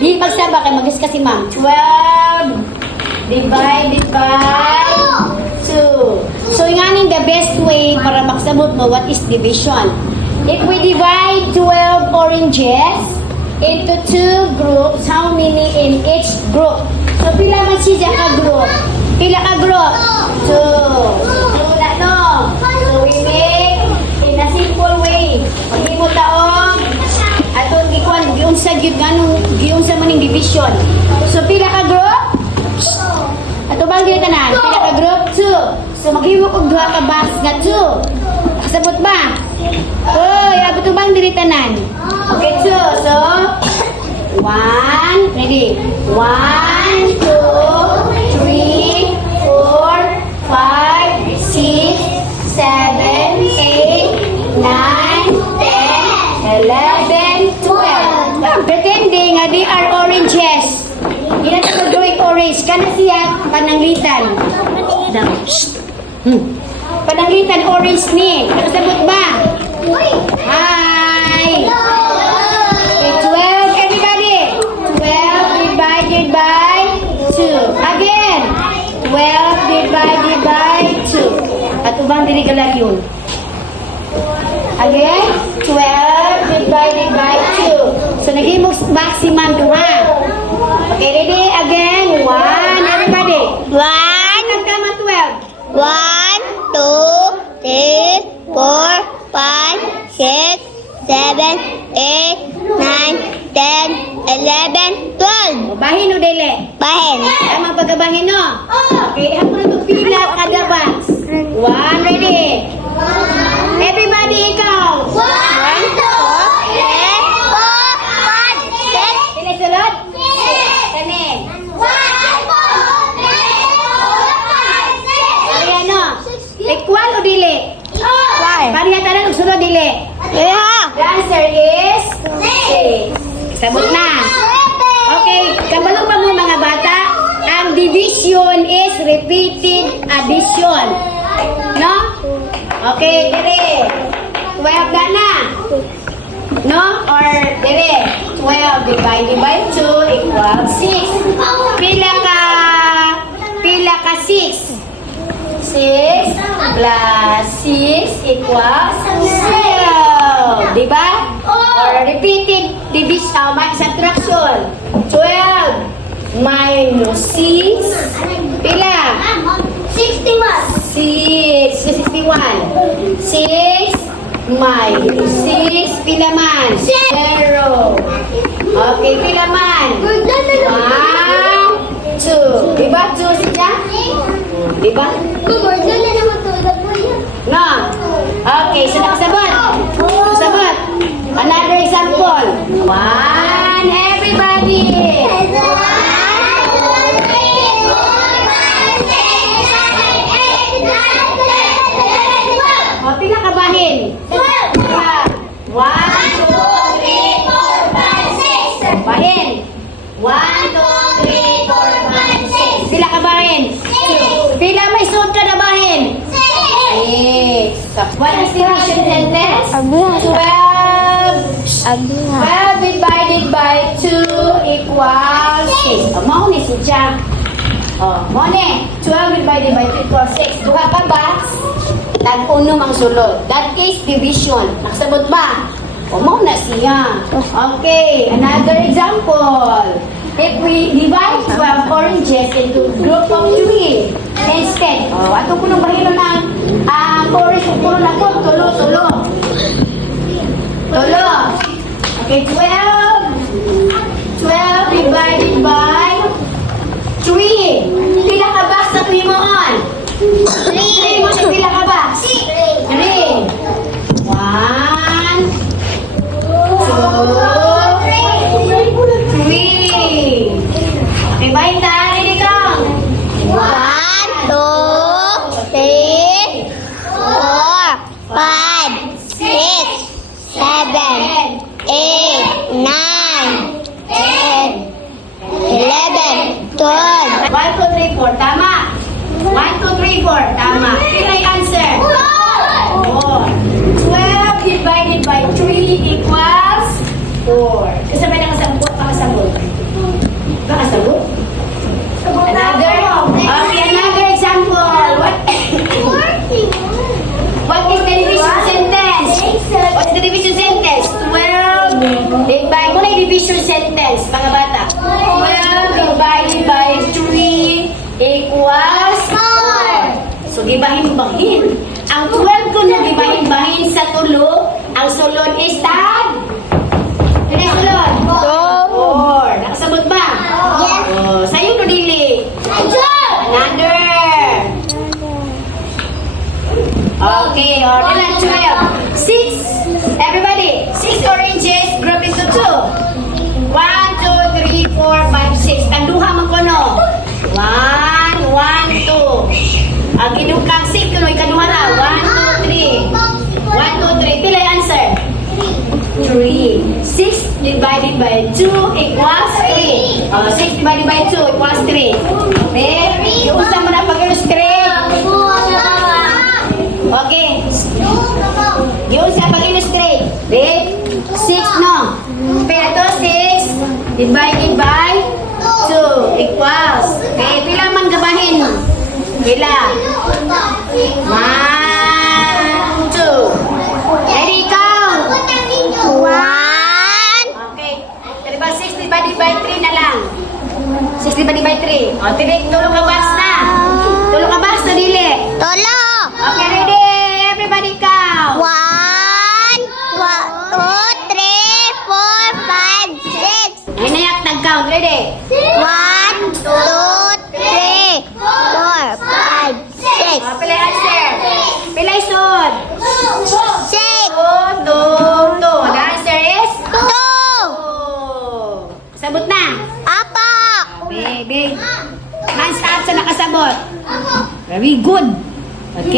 Di magsaba kay magis kasi ma'am. 12 divided by 2. So, yung the best way para magsabot mo what is division. If we divide 12 oranges into 2 groups, how many in each group? So, pila man siya ka group? Pila ka group? 2. So, no. So, we make in a simple way. Pag mo taong atong giunsa gyud ganong giunsa man ning division. So, pila ka group? Ato bang dili tanan? Pila ka group? 2. So, maghimo og duha ka box nga 2. Nakasabot ba? Oy, ato bang dili tanan? Okay, 2. So, 1, ready? 1, 2, 3, 4, 5, 6, 7, 8, 9, 10, 11, 12. Pretending nga they are oranges. Yan ang drawing orange. Kana siya pananglitan. Pananglitan orange ni. Nakasabot ba? Hi! Okay, 12 everybody. 12 divided by 2. Again. 12 divided by 2. At ubang dili ka lang yun. Again. 12 divided by 2. So, naging maximum 2 ha. Okay, ready? Again. 1. Everybody. 1, Nagtama 12. 1, 2, 3, 4, 5, 6, 7, 8, 9, 10, 11, 12. Bahin o dili? Bahin. Tama pagkabahin no? Okay, ako na itong pila kada box. 1, ready? Everybody, ikaw. 1, 2, 3, 4, 5, 6, Sinisulod? Kani. 1, 2, 3, 4, 5, 6, Ari ano? Equal o dili? Why? Parihatanan o sunod dili? Yeah. The answer is 6. Sabot na. Okay, kabalo pa mo mga bata, ang division is repeated addition. No? Okay, dire. 12 na. No? Or dire. 12 divided by 2 equals 6. Pila ka 6? 6 plus 6 equals 0. Diba? Or repeated division, subtraction. 12 minus 6. Pila? 61. 61. 6 minus 6. Pila man? 0. Okay, pila man? 1, 2. Diba? 2 siya? Diba? No? Okay, so nakasabot. Nakasabot. Another example. 1, everybody. 1, 2, 3, 4, 5, 6, 7, 8, 9, 10, 11, 12. O, pila ka bahin? 1, 2, 3, 4, 5, 6. Bahin. 1, 2, 3, 4, 5, 6. Pila ka bahin? 2. Pila may suot ka na bahin? 6. What is division sentence? 12 divided by 2 equals 6. O, mauni siya. O, mauni. 12 divided by 2 equals 6. Duha ka box. Tag-uno mang sulod. That is division. Nakasabot ba? O, mauna siya. Okay, another example. If we divide 12 oranges into group of 3, instead, ato ko nang bahilo ang orange kung puro na to, tulo. Okay, 12 divided by 3. Pila ka box na tuwi mo on? 3 mo na pila ka box? 3. 1, 2, 3. Okay, bahin tayo rin ikaw. 1, 2, 3, 4, 5, 6, 7, 8, 9, 10, 11, 12. 1, 2, 3, 4. Tama. 1, 2, 3, 4. Tama. Pila yung answer? 4. 12 divided by 3 equals 4. Kasabay na kasabot. sentence, mga bata. 12 divided by 3 equals 4. So, gibahin-bahin. Ang 12 ko na gibahin-bahin sa tulo, ang sulod is tag. Ano yung sulod? 4. Nakasabot ba? Yes. Oh, sa'yo ko dili. Another. Okay, order na 12. 6. Everybody, 6 oranges, group into 2. 1, 2, 3, 4, 5, 6. Tagduha man ko no. 1, 1, 2. Ang ginukang 6 kuno ikaduha na. 1, 2, 3. 1, 2, 3. Pila yung answer? 3. 6 divided by 2 equals 3. 6 divided by 2 equals 3. Okay? Iusa mo na pag-illustrate. Okay. Iusa pag-illustrate. Okay? 6 no? Pero to 6 divided by 2 equals. Okay? Pila man gabahin? Pila? 1, 2. Ready, count. 1, Okay. Pero ba 6 divided by 3 na lang? 6 divided by 3. O, tulong ka bas na. Tulong ka bas na dili. tolo. Okay, ready? Everybody count. 1, 2, 3, 4, 5, 6. Ay, nayak, nag-count. Ready? 1, 2, 3, 4, 5, 6. O, pilay answer. Pilay sud. 6, 2, 2, 2. The answer is 2. 2. Sabot na. Apo. Baby. Hands up sa nakasabot. Very good. Okay.